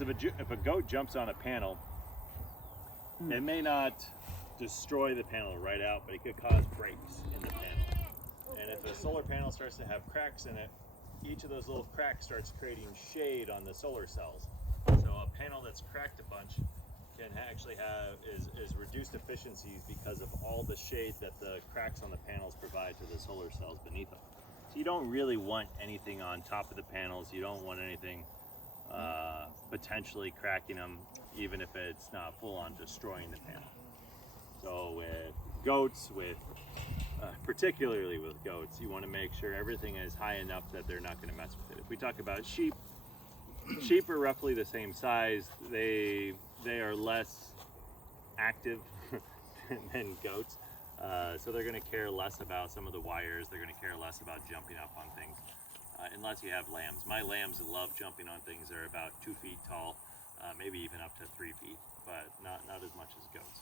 if a goat jumps on a panel, it may not destroy the panel right out, but it could cause breaks in the panel. And if a solar panel starts to have cracks in it, each of those little cracks starts creating shade on the solar cells. So a panel that's cracked a bunch can actually have is reduced efficiencies because of all the shade that the cracks on the panels provide to the solar cells beneath them. So you don't really want anything on top of the panels. You don't want anything potentially cracking them, even if it's not full on destroying the panel. So with goats, particularly with goats, you want to make sure everything is high enough that they're not going to mess with it. If we talk about sheep, sheep are roughly the same size. They are less active than goats, so they're going to care less about some of the wires. They're going to care less about jumping up on things, unless you have lambs. My lambs love jumping on things. They're about 2 feet tall, maybe even up to 3 feet, but not as much as goats.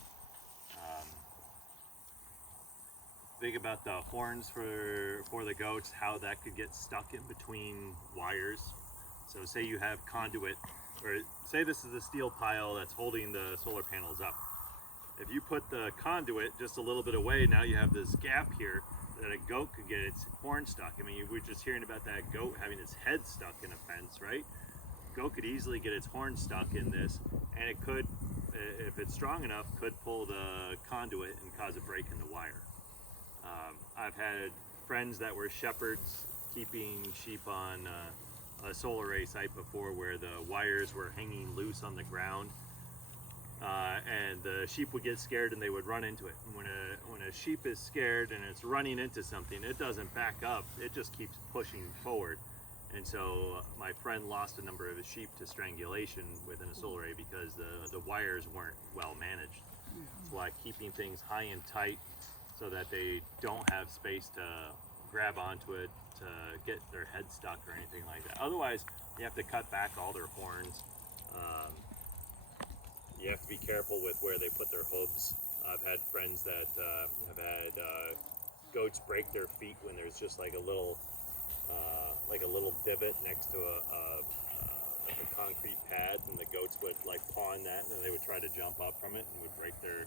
Think about the horns for the goats, how that could get stuck in between wires. So say you have conduit, or say this is a steel pile that's holding the solar panels up. If you put the conduit just a little bit away, now you have this gap here that a goat could get its horn stuck. I mean, you were just hearing about that goat having its head stuck in a fence, right? Goat could easily get its horn stuck in this, and it could, if it's strong enough, could pull the conduit and cause a break in the wire. I've had friends that were shepherds keeping sheep on a solar array site before, where the wires were hanging loose on the ground, and the sheep would get scared and they would run into it. And when a sheep is scared and it's running into something, it doesn't back up, it just keeps pushing forward. And so my friend lost a number of his sheep to strangulation within a solar array because the wires weren't well managed. That's why keeping things high and tight so that they don't have space to grab onto it, to get their head stuck or anything like that. Otherwise, you have to cut back all their horns. You have to be careful with where they put their hooves. I've had friends that have had goats break their feet when there's just like a little divot next to like a concrete pad, and the goats would like paw on that, and then they would try to jump up from it and would break their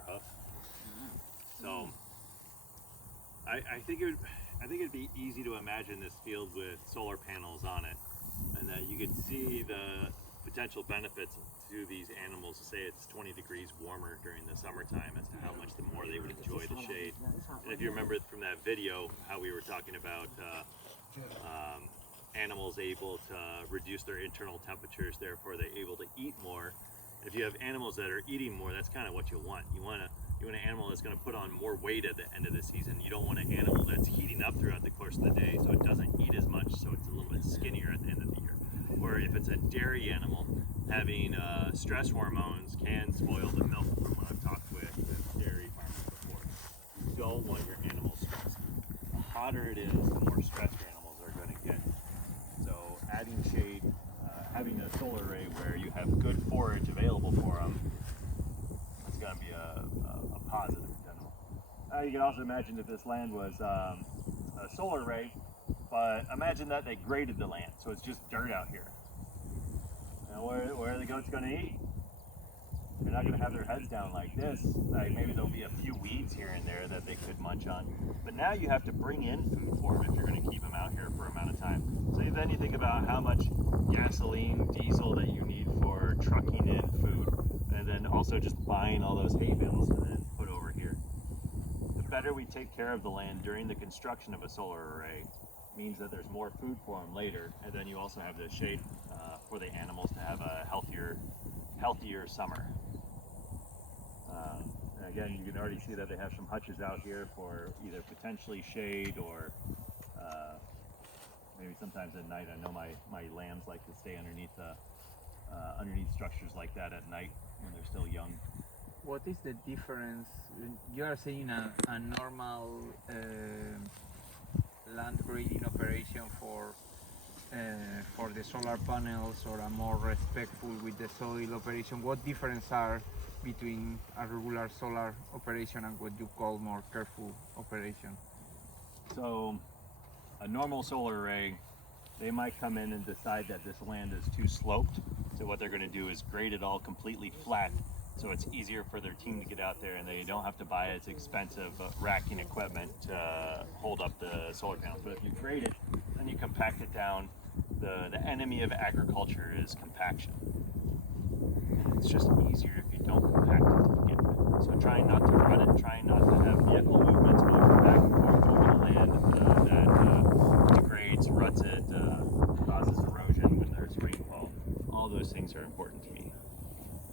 hoof. So I think it'd be easy to imagine this field with solar panels on it, and that you could see the potential benefits to these animals. Say it's 20 degrees warmer during the summertime, as to how much the more they would enjoy the shade. And if you remember from that video how we were talking about animals able to reduce their internal temperatures, therefore they're able to eat more. If you have animals that are eating more, that's kind of what you want. You want an animal that's going to put on more weight at the end of the season. You don't want an animal that's heating up throughout the course of the day, so it doesn't eat as much, so it's a little bit skinnier at the end of the year. Or if it's a dairy animal, having stress hormones can spoil the milk, from what I've talked with dairy farmers before. You don't want your animals stressed. The hotter it is, the more stressed your animals are going to get. So adding shade, having a solar array where you have good forage available for them, it's going to be a positive in general. You can also imagine if this land was a solar array, but imagine that they graded the land, so it's just dirt out here. Now where are the goats going to eat? They're not going to have their heads down like this. Like maybe there'll be a few weeds here and there that they could munch on. But now you have to bring in food for them if you're going to keep them out here for an amount of time. So then you think about how much gasoline, diesel that you need for trucking in food, and then also just buying all those hay bales and then put over here. The better we take care of the land during the construction of a solar array means that there's more food for them later, and then you also have the shade for the animals to have a healthier summer. And again, you can already see that they have some hutches out here for either potentially shade or maybe sometimes at night. I know my lambs like to stay underneath structures like that at night when they're still young. What is the difference? You are saying a normal land grading operation for the solar panels, or a more respectful with the soil operation. What difference are between a regular solar operation and what you call more careful operation? So a normal solar array, They might come in and decide that this land is too sloped. So what they're going to do is grade it all completely flat, so it's easier for their team to get out there and they don't have to buy as expensive racking equipment to hold up the solar panels. But if you grade it, then you compact it down. The enemy of agriculture is compaction. And it's just easier if you don't compact it to begin with. So trying not to run it, trying not to have vehicle movements going from back and